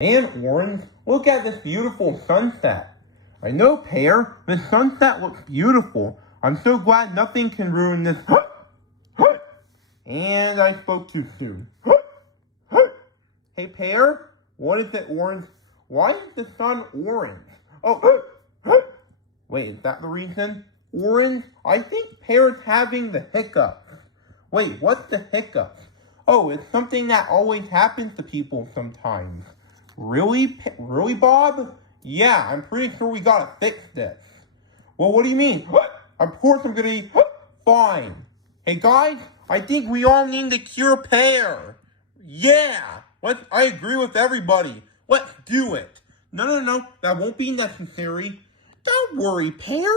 And Orange, look at this beautiful sunset. I know, Pear, the sunset looks beautiful. I'm so glad nothing can ruin this. And I spoke too soon. Hey, Pear, what is it, Orange? Why is the sun orange? Oh, wait, is that the reason? Orange, I think Pear's having the hiccups. Wait, what's the hiccups? Oh, it's something that always happens to people sometimes. Really, Bob? Yeah, I'm pretty sure we gotta fix this. Well, what do you mean? Of course I'm gonna be fine. Hey guys, I think we all need to cure Pear. Yeah, I agree with everybody. Let's do it. No, that won't be necessary. Don't worry, Pear.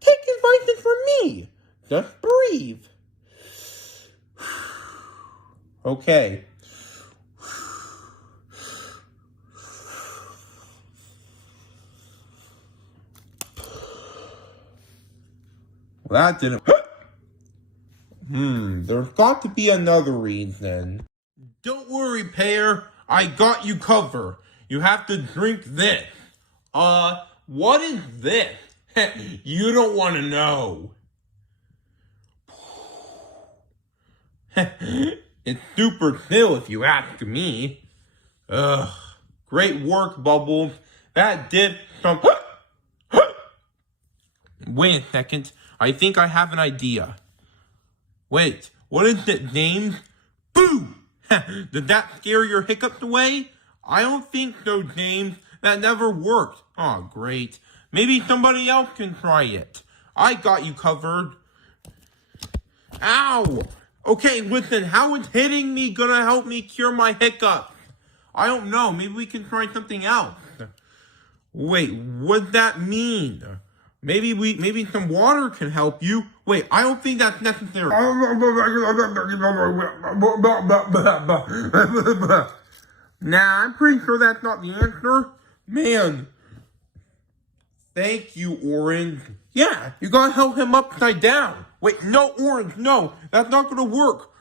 Take advice from me. Just breathe. Okay. Well, that didn't... There's got to be another reason. Don't worry, Pear. I got you covered. You have to drink this. What is this? You don't want to know. It's super chill if you ask me. Great work, Bubbles. That did some... Wait a second. I think I have an idea. Wait, what is it, James? Boo! Did that scare your hiccups away? I don't think so, James. That never worked. Oh, great. Maybe somebody else can try it. I got you covered. Ow! Okay, listen, how is hitting me gonna help me cure my hiccups? I don't know. Maybe we can try something else. Wait, what does that mean? Maybe some water can help you. Wait, I don't think that's necessary. Nah, I'm pretty sure that's not the answer. Man. Thank you, Orange. Yeah, you gotta help him upside down. Wait, no, Orange, no. That's not gonna work.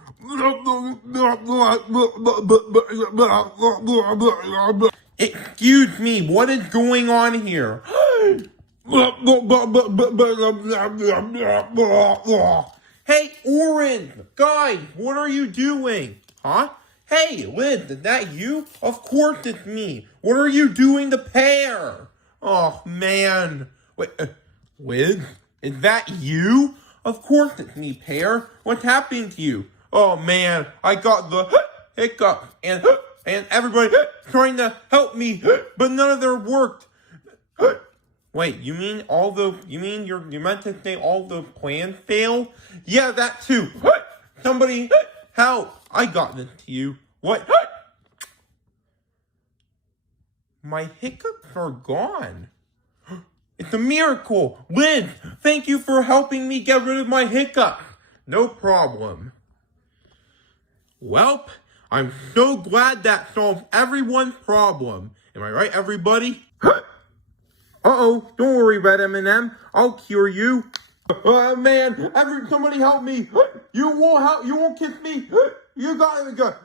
Excuse me, what is going on here? Hey, Orange! Guys, what are you doing? Huh? Hey, Liz, is that you? Of course it's me. What are you doing to Pear? Oh, man. Wait, Liz? Is that you? Of course it's me, Pear. What's happening to you? Oh, man, I got the hiccup and everybody trying to help me, but none of them worked. Wait, you meant to say all the plans failed? Yeah, that too. Somebody help. I got this to you. What? My hiccups are gone. It's a miracle. Liz, thank you for helping me get rid of my hiccup. No problem. Welp, I'm so glad that solved everyone's problem. Am I right, everybody? Uh-oh, don't worry about M&M. I'll cure you. Oh, man, somebody help me. You won't kiss me. You got it.